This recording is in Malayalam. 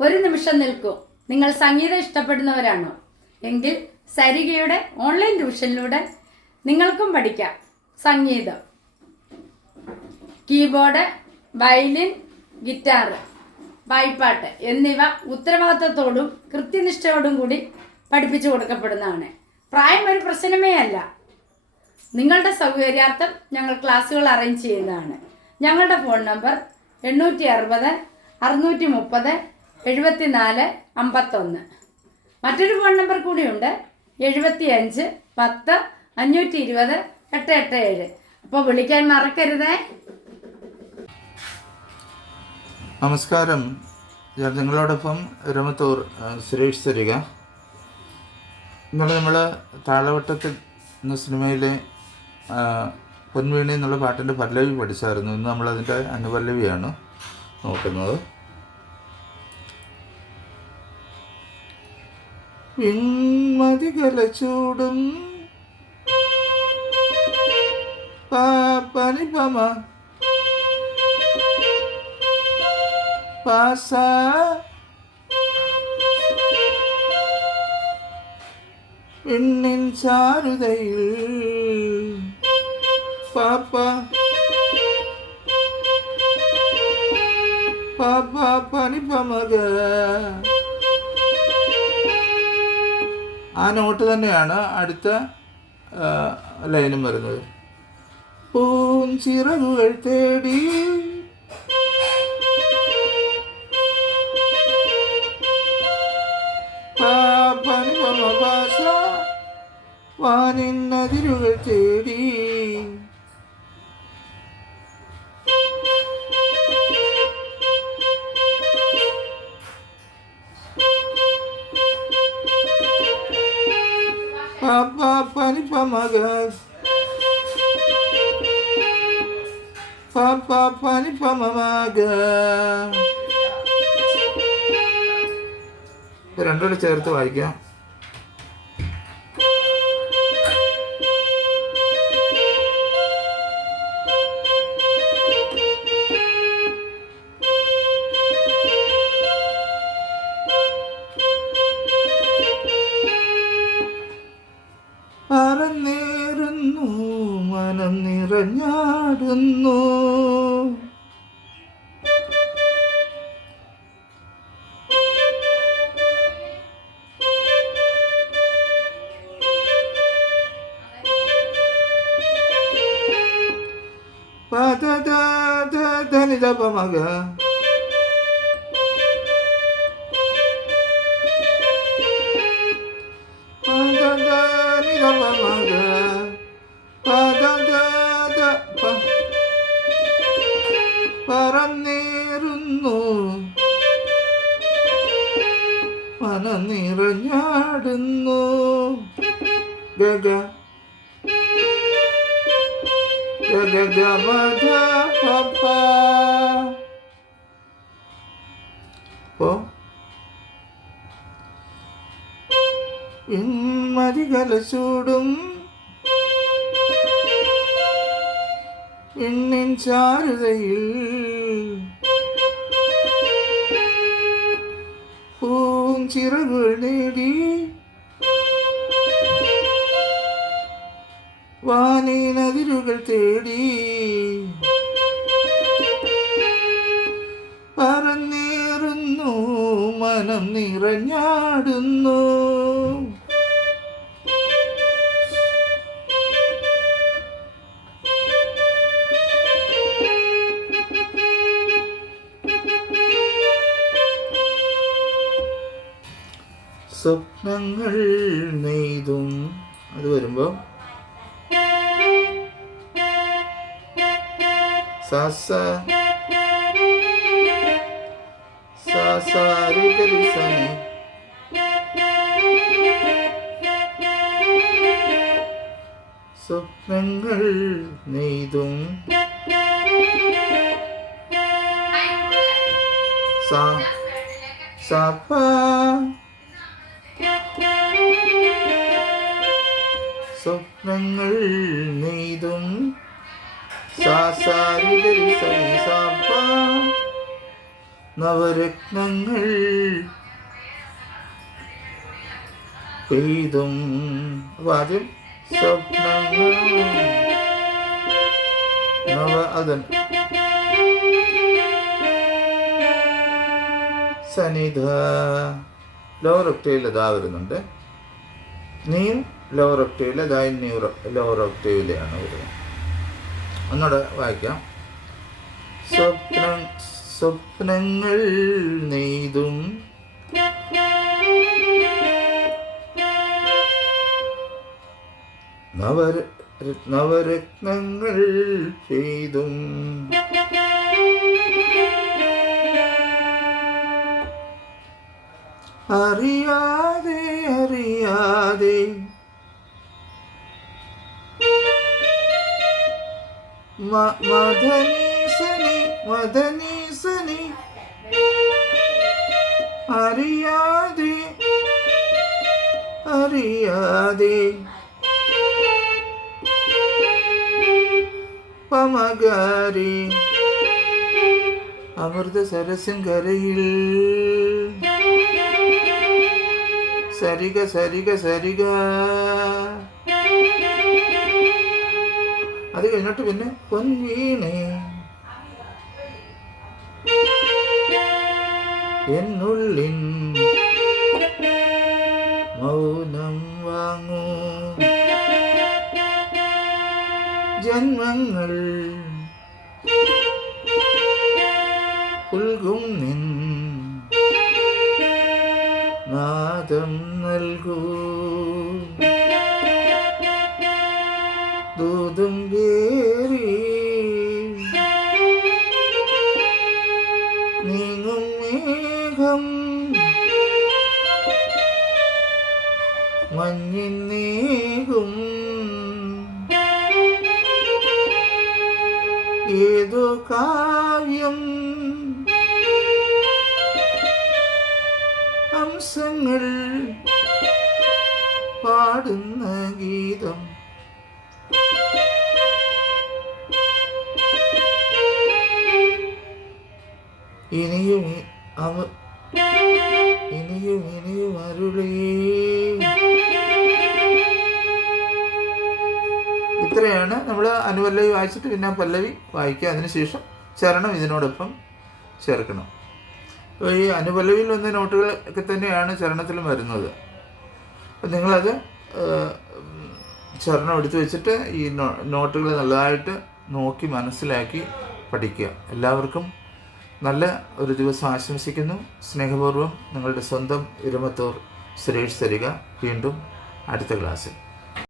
ഒരു നിമിഷം നിൽക്കൂ. നിങ്ങൾ സംഗീതം ഇഷ്ടപ്പെടുന്നവരാണോ? എങ്കിൽ സരികയുടെ ഓൺലൈൻ ട്യൂഷനിലൂടെ നിങ്ങൾക്കും പഠിക്കാം. സംഗീതം. കീബോർഡ് വയലിൻ ഗിറ്റാർ വായ്പാട്ട് എന്നിവ ഉത്തരവാദിത്തത്തോടും കൃത്യനിഷ്ഠയോടും കൂടി പഠിപ്പിച്ചു കൊടുക്കപ്പെടുന്നതാണ്. പ്രായം ഒരു പ്രശ്നമേ അല്ല. നിങ്ങളുടെ സൗകര്യാർത്ഥം ഞങ്ങൾ ക്ലാസ്സുകൾ അറേഞ്ച് ചെയ്യുന്നതാണ്. ഞങ്ങളുടെ ഫോൺ നമ്പർ എണ്ണൂറ്റി അറുപത് അറുന്നൂറ്റി മുപ്പത് എഴുപത്തിനാല് അമ്പത്തൊന്ന്. മറ്റൊരു ഫോൺ നമ്പർ കൂടിയുണ്ട്. എഴുപത്തി അഞ്ച് പത്ത് അഞ്ഞൂറ്റി ഇരുപത് എട്ട് എട്ട് ഏഴ് അപ്പോൾ വിളിക്കാൻ മറക്കരുതേ. നമസ്കാരം. ഞാൻ നിങ്ങളോടൊപ്പം രമത്തൂർ സുരേഷ് സരിക ഇന്നലെ നമ്മൾ താളവട്ടത്തിൽ എന്ന സിനിമയിലെ പൊൻവീണി എന്നുള്ള പാട്ടിന്റെ പല്ലവി പഠിച്ചായിരുന്നു. ഇന്ന് നമ്മളതിന്റെ അനുപല്ലവിയാണ് നോക്കുന്നത്. ఇమ్మదిగల చూడున్ పని పమ పాసా பெண்ணின் சாருதையில். பாப்பா. பாப்பா பனிப்பமக ആ നോട്ട് തന്നെയാണ് അടുത്ത ലൈനും വരുന്നത്. പൂഞ്ചിറകുകൾ തേടി. പാപനുപമഭാഷ വാനിന്നതിരുകൾ തേടി. പാപ്പ പനിപ്പമക പാപ്പ പനിപ്പമക ഇത് രണ്ടുകൂടെ ചേർത്ത് വായിക്കാം നിറഞ്ഞാടുന്നു. ധനിതപമക നിതപമക മനം നിറഞ്ഞാടുന്നു ഗഗ ഗഗ പപ്പ അപ്പോ ചൂടും എണ്ണിൻ ചാരുതയിൽ പൂഞ്ചിറകുകൾ നേടി വാനീനതിരുകൾ തേടി. പറന്നേറുന്നു മനം നിറഞ്ഞാടുന്നു. സ്വപ്നങ്ങൾ നെയ്തും. അത് വരുമ്പോൾ സസ സാസാരിസനെ സ്വപ്നങ്ങൾ നെയ്തും. സാ സാപ്പ സ്വപ്നങ്ങൾ നെയ്തും നവരത്നങ്ങൾ പെയ്തും അപ്പൊ ആദ്യം സ്വപ്നങ്ങൾ നവ അതൻ സനിധ ലോവർ ഒക്ടയിൽ ഇതാ വരുന്നുണ്ട്. നീയും ലോവർ ഒക്ടേവിൽ അതായത് ന്യൂറോ ലോവർ ഒക്ടേവിലാണ് വരുന്നത്. ഒന്നുകൂടെ വായിക്കാം. സ്വപ്നം സ്വപ്നങ്ങൾ നെയ്തും നവര നവരത്നങ്ങൾ ചെയ്തും അറിയാതെ അറിയാതെ മദനീസനി മദനീസനി അറിയാതെ അറിയാതെ. പമകാരി അമൃത സരസിൻ കരയിൽ സരിക സരിക സരിക അത് കഴിഞ്ഞിട്ട് പിന്നെ പൊന്നീണേ എന്നുള്ളിൻ മൗനം വാങ്ങൂ ജന്മങ്ങൾ ഉൽകും നിൻ നീകും ഏതു കാവ്യം. ഹംസങ്ങൾ പാടുന്ന ഗീതം. ഇനിയും അവ ഇത്രയാണ് നമ്മൾ അനുപല്ലവി വായിച്ചിട്ട് പിന്നെ പല്ലവി വായിക്കുക. അതിനുശേഷം ചരണം ഇതിനോടൊപ്പം ചേർക്കണം. അപ്പോൾ ഈ അനുപല്ലവിയിൽ വന്ന നോട്ടുകൾ ഒക്കെ തന്നെയാണ് ചരണത്തിലും വരുന്നത്. അപ്പം നിങ്ങളത് ചരണം എടുത്തു വെച്ചിട്ട് ഈ നോട്ടുകൾ നല്ലതായിട്ട് നോക്കി മനസ്സിലാക്കി പഠിക്കുക. എല്ലാവർക്കും നല്ല ഒരു ദിവസം ആശംസിക്കുന്നു. സ്നേഹപൂർവം നിങ്ങളുടെ സ്വന്തം ഇരുമത്തൂർ സുരേഷ് തരിക. വീണ്ടും അടുത്ത ക്ലാസ്സിൽ.